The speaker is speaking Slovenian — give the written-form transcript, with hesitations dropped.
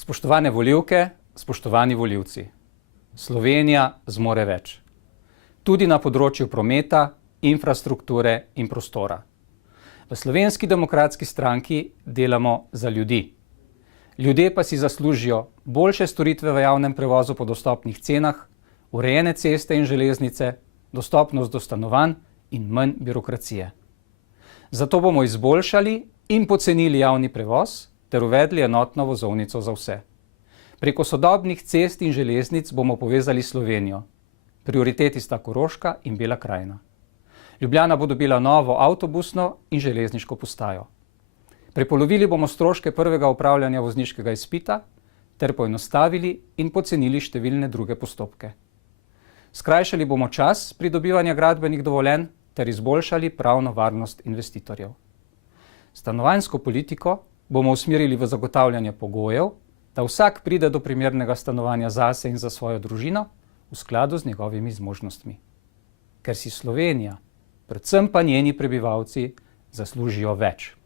Spoštovane volivke, spoštovani volivci, Slovenija zmore več. Tudi na področju prometa, infrastrukture in prostora. V Slovenski demokratski stranki delamo za ljudi. Ljudje pa si zaslužijo boljše storitve v javnem prevozu po dostopnih cenah, urejene ceste in železnice, dostopnost do stanovanj in manj birokracije. Zato bomo izboljšali in pocenili javni prevoz ter uvedli enotno vozovnico za vse. Preko sodobnih cest in železnic bomo povezali Slovenijo. Prioriteti sta Koroška in Bela krajina. Ljubljana bo dobila novo avtobusno in železniško postajo. Prepolovili bomo stroške prvega opravljanja vozniškega izpita ter poenostavili in pocenili številne druge postopke. Skrajšali bomo čas pridobivanja gradbenih dovoljenj ter izboljšali pravno varnost investitorjev. Stanovanjsko politiko bomo usmerili v zagotavljanje pogojev, da vsak pride do primernega stanovanja zase in za svojo družino v skladu z njegovimi zmožnostmi. Ker si Slovenija, predvsem pa njeni prebivalci, zaslužijo več.